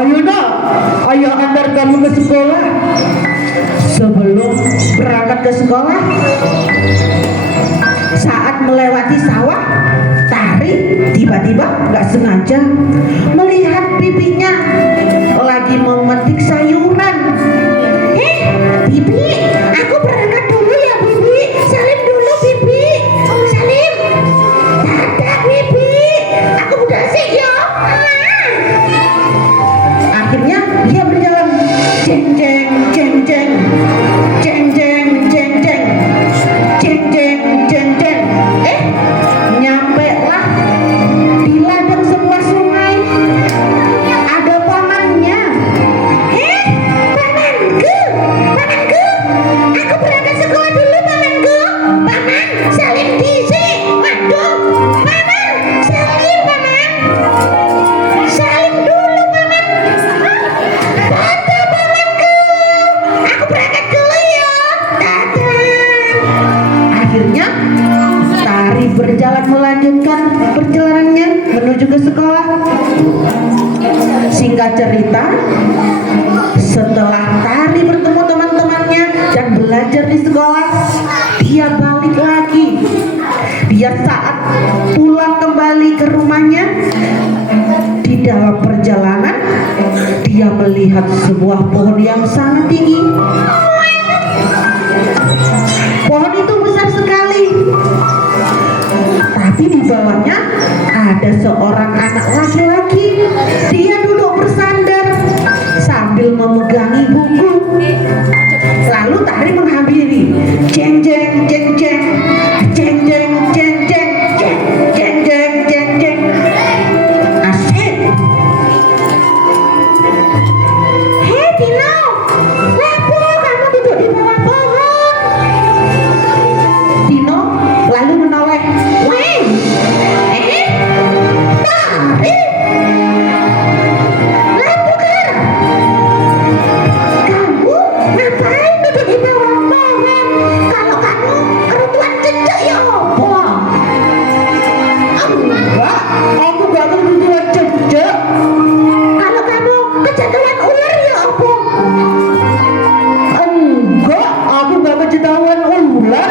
Ayo nak, ayah antar kamu ke sekolah. Sebelum berangkat ke sekolah, saat melewati sawah, Tari tiba-tiba nggak sengaja melihat bibinya lagi memetik sayuran. Bibi, aku berangkat dulu ya Bibi. Salim dulu Bibi. Salim. Dadah Bibi. Aku udah sih yo. Akhirnya dia berjalan jeng jeng jeng jeng jeng jeng jeng jeng jeng jeng jeng jeng. Nyampe lah di ladang sebuah sungai. Ada pamannya. Pamanku, pamanku, aku berangkat sekolah dulu pamanku. Paman, salim disi. Waduh, paman, salim paman. Salim dulu paman. Dadah pamanku, aku berangkat dulu ya. Dadah. Akhirnya Tari berjalan melanjutkan perjalanannya menuju ke sekolah. Singkat cerita, setelah Tari bertemu teman-temannya dan belajar di sekolah, dia balik lagi. Dia saat pulang kembali ke rumahnya, di dalam perjalanan dia melihat sebuah pohon yang sangat tinggi. Pohon itu besar sekali, tapi di bawahnya ada seorang anak laki-laki. Dia duduk bersandar sambil memegangi buku. Lalu Tari menghampiri, jeng jeng jeng jeng jeng jeng jeng jeng jeng jeng jeng jeng. Asik. Hei Tino, kenapa kamu duduk di bawah pohon? Tino lalu menoleh. Weh, Tari, lapukar. Kamu ngapain duduk di bawah pohon? Kalau kamu kerutuan cecek ya apa? Enggak, aku gak kerutuan cecek. Kalau kamu kejatuhan ular ya apa? Enggak, aku gak kejatuhan ular.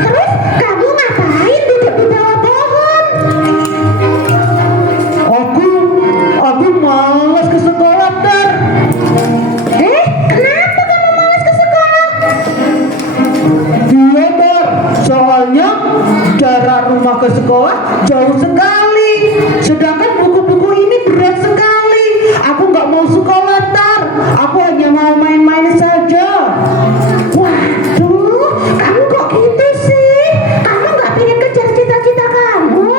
Terus kamu ngapain duduk di bawah pohon? Aku malas ke sekolah, Tar. Kenapa kamu malas ke sekolah? Iya, Tar. Soalnya jarak rumah ke sekolah jauh sekali. Sedangkan buku-buku ini berat sekali. Aku nggak mau sekolah, Tar. Aku hanya mau main-main saja. Waduh, kamu kok gitu sih? Kamu nggak pengen kejar cita-cita kamu?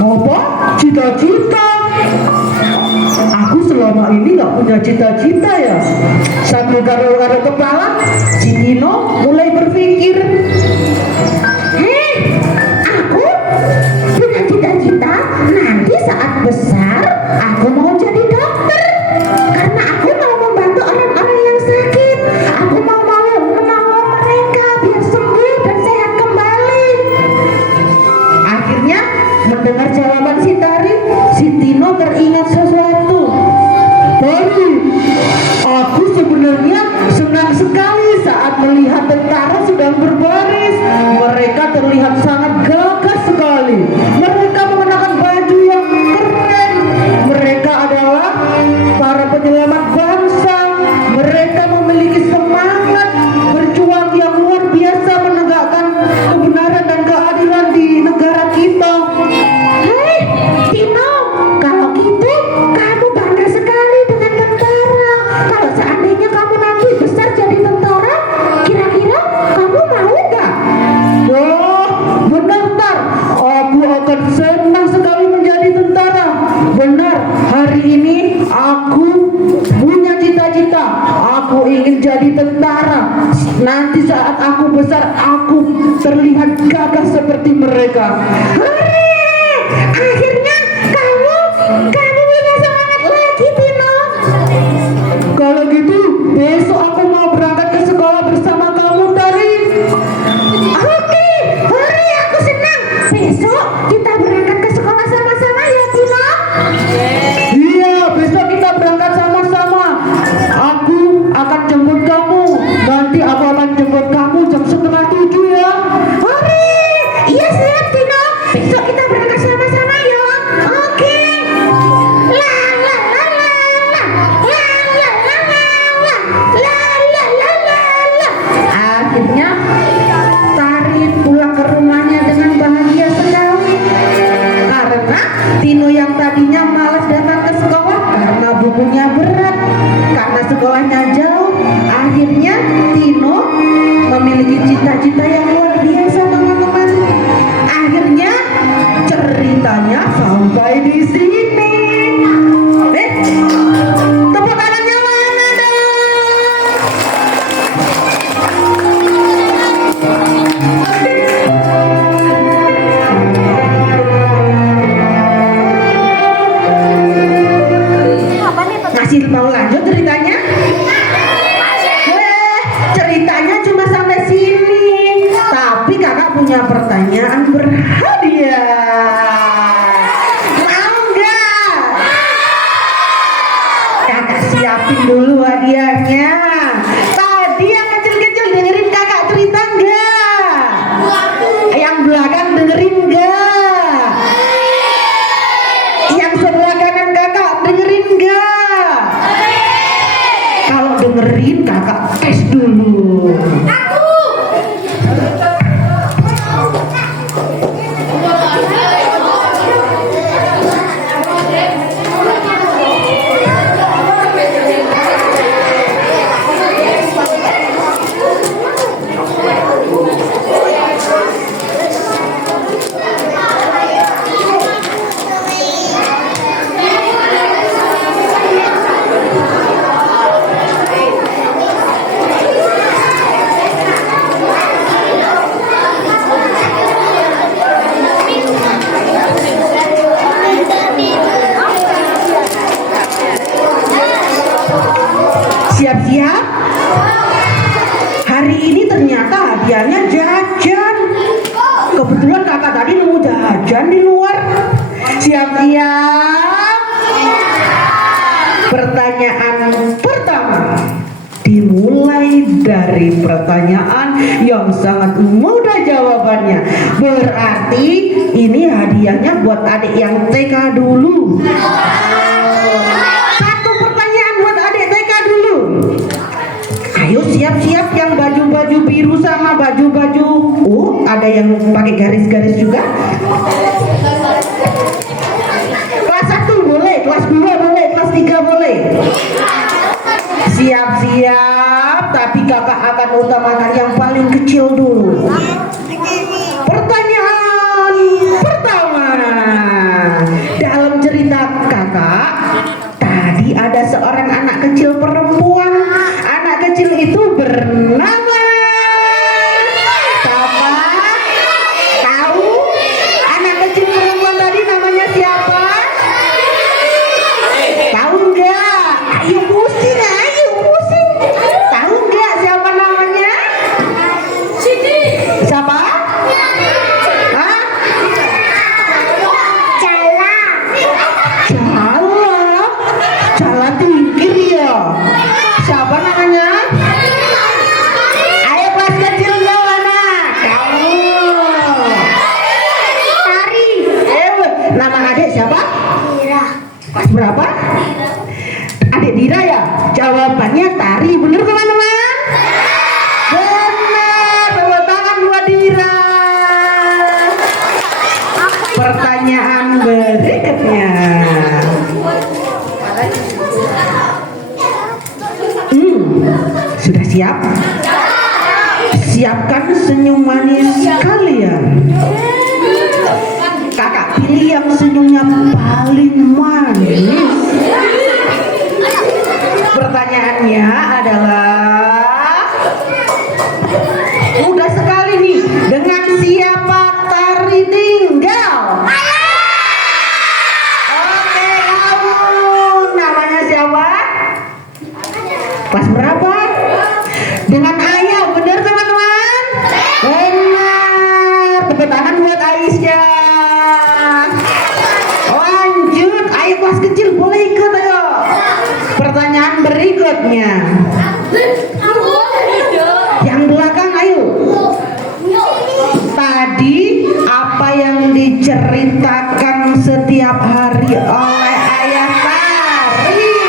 Apa? Cita-cita? Aku selama ini nggak punya cita-cita ya. Sambil garuk-garuk kepala, si Tino mulai berpikir, aku punya cita-cita nanti saat besar aku mau jadi dokter. Karena aku mau membantu orang-orang yang sakit. Aku mau menolong mereka biar sembuh dan sehat kembali. Akhirnya mendengar jawaban si Tari, si Tino teringat sesuatu. Tari, aku sebenarnya senang sekali saat melihat tentara sedang berbaris. Mereka terlihat sangat gagah sekali. Mereka mengenakan baju yang keren. Mereka adalah para penyelamat bangsa. Mereka memiliki semangat berjuang yang luar biasa menegakkan kebenaran dan keadilan di negara kita. Hei, Tino, kalau gitu kamu bangga sekali dengan tentara. Kalau seandainya kamu nanti besar jadi tentara, kira-kira kamu mau nggak? Wah, benar, Tar. Aku akan senang sekali menjadi tentara. Benar, hari ini aku punya cita-cita. Aku ingin jadi tentara. Nanti saat aku besar, aku terlihat gagah seperti mereka. Hore! Akhirnya kamu punya semangat lagi, Tino. Kalau gitu, besok aku mau berangkat ke sekolah bersama kamu, Tari. Oke, hore, aku senang. Besok kita berangkat ke sekolah sama-sama ya, Tino. Iya, besok Masih mau lanjut ceritanya? Ceritanya cuma sampai sini. Tapi kakak punya pertanyaan berhadiah. Mau nggak? Kakak siapin dulu hadiahnya. Tadi yang kecil-kecil dengerin kakak cerita nggak? Yang belakang dengerin nggak? Yang sebelah kanan kakak dengerin nggak? Kalau dengerin kakak tes dulu. Siap-siap. Hari ini ternyata hadiahnya jajan. Kebetulan kakak tadi nemu jajan di luar. Siap-siap. Pertanyaan pertama dimulai dari pertanyaan yang sangat mudah jawabannya. Berarti ini hadiahnya buat adik yang TK dulu. Ayo siap-siap yang baju-baju biru sama baju-baju ada yang pakai garis-garis juga. Kelas 1 boleh, kelas 2 boleh, kelas 3 boleh. Siap-siap, tapi kakak akan utamakan yang paling kecil dulu. Pertanyaan pertama. Dalam cerita kakak, tadi ada seorang anak kecil perempuan. Anak kecil itu bernama siapa? Tahu? Anak kecil perempuan tadi namanya siapa? Tahu nggak? Ayo pusing, ayo pusing. Tahu nggak siapa namanya? Siapa? Hah? Cala tingkir ya. Siapa namanya? Ayo kelas kecil dong anak. Kamu Tari. Nama adik siapa? Dira. Kelas berapa? Adik Dira ya? Jawabannya Tari. Bener teman-teman? Benar. Tepuk tangan buat Dira. Pertanyaan berikutnya. Sudah siap? Siapkan senyum manis kalian. Kakak pilih yang senyumnya paling manis. Pertanyaannya adalah mudah sekali nih. Dengan siapa Tari tinggal? Oke, kamu namanya siapa? Kelas berapa? Dengan ayah, benar teman-teman? Benar. Tepuk tangan buat Aisyah. Lanjut, ayo kelas kecil boleh ikut ayo. Pertanyaan berikutnya. Yang belakang ayo. Tadi apa yang diceritakan setiap hari oleh ayah Tari?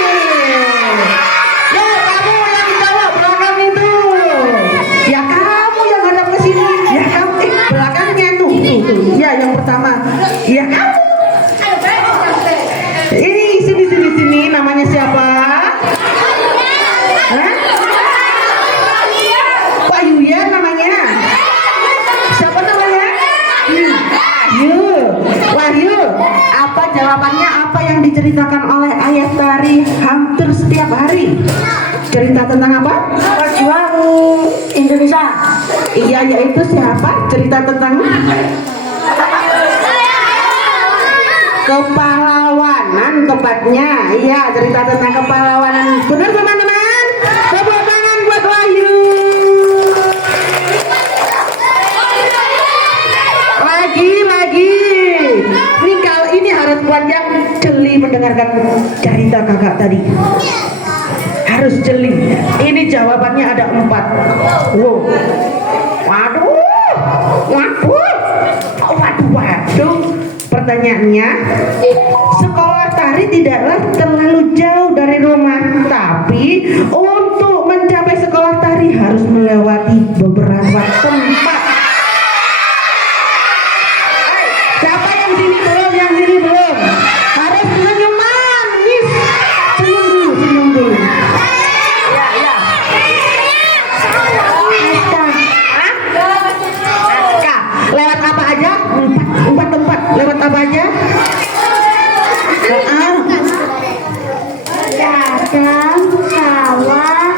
Ya yang pertama. Ya kamu. Ini sini namanya siapa? Hah? Pak Yuyan namanya. Siapa namanya? Wahyu. Apa jawabannya? Apa yang diceritakan oleh ayah Tari hampir setiap hari? Cerita tentang apa? Perjuang Indonesia. Iya, yaitu siapa? Cerita tentang kepahlawanan tempatnya. Iya, cerita tentang kepahlawanan. Benar teman-teman? Tepuk tangan buat Wahyu. Lagi. Ini harus panjang, jeli mendengarkan cerita kakak tadi. Harus jeli. Ini jawabannya ada 4. Wow. Waduh. Pertanyaannya, sekolah tari tidaklah terlalu jauh dari rumah, tapi untuk mencapai sekolah tari harus melewati beberapa tempat. Siapa yang sini belum? Yang sini belum? Harus senyum manis. Senyum dulu. Ya. Aska. Lewat apa aja? 4 tempat. Lewat apa aja? Ladang, sawah,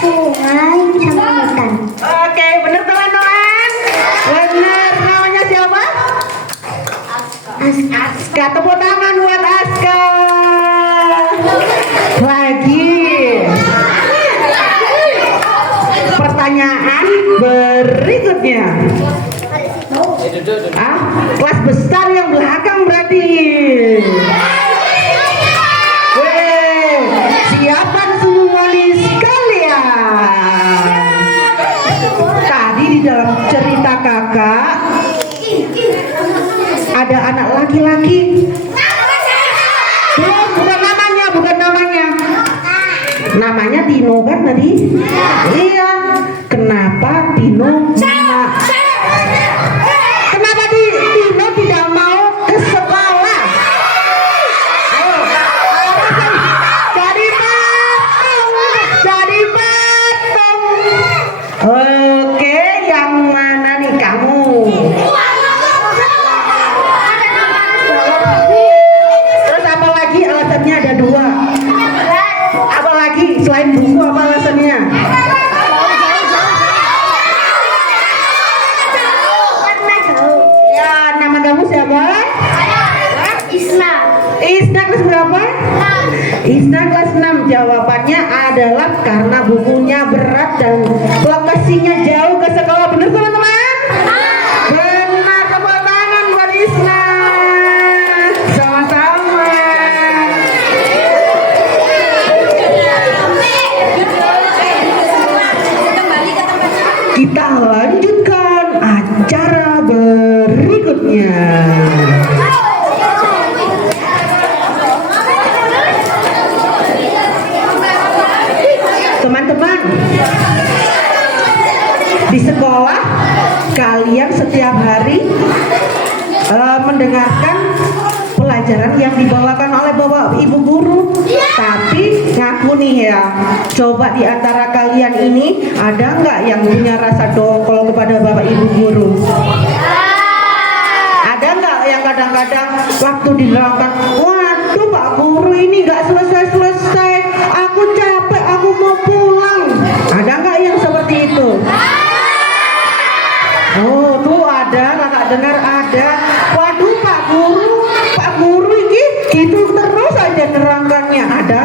sungai, sama hutan. Oke, benar teman-teman. Benar, namanya siapa? Aska. Tepuk tangan buat Aska. Lagi. Pertanyaan berikutnya. Kelas besar yang belakang berarti. Siapa semua nih sekalian? Tadi di dalam cerita kakak ada anak laki-laki. Bukan namanya. Namanya Tino kan tadi? Iya. Kenapa Tino Tino tidak mau ke sekolah? Ayo, jadi patung. Oke, yang mana nih kamu? Terus apa lagi? Alasannya ada 2. Apa lagi selain buku? Apa alasannya? Ya, nama kamu siapa? Isna kelas berapa? Isna kelas 6. Jawabannya adalah karena bukunya berat dan lokasinya jauh ke sekolah. Benar teman-teman? Benar, tepuk tangan buat Isna. Sama-sama. Kita lanjutkan acara berikutnya. Teman-teman, di sekolah kalian setiap hari mendengarkan pelajaran yang dibawakan oleh bapak ibu guru. Tapi ngaku nih ya, coba di antara kalian ini ada nggak yang punya rasa dongkol kepada bapak ibu guru? Ada nggak yang kadang-kadang waktu diterangkan, waduh pak guru ini nggak selesai, aku capek, aku mau pulang. Ada nggak yang seperti itu? Oh tuh ada, kakak dengar ada. Waduh pak guru ini gitu terus aja nerangkannya. Ada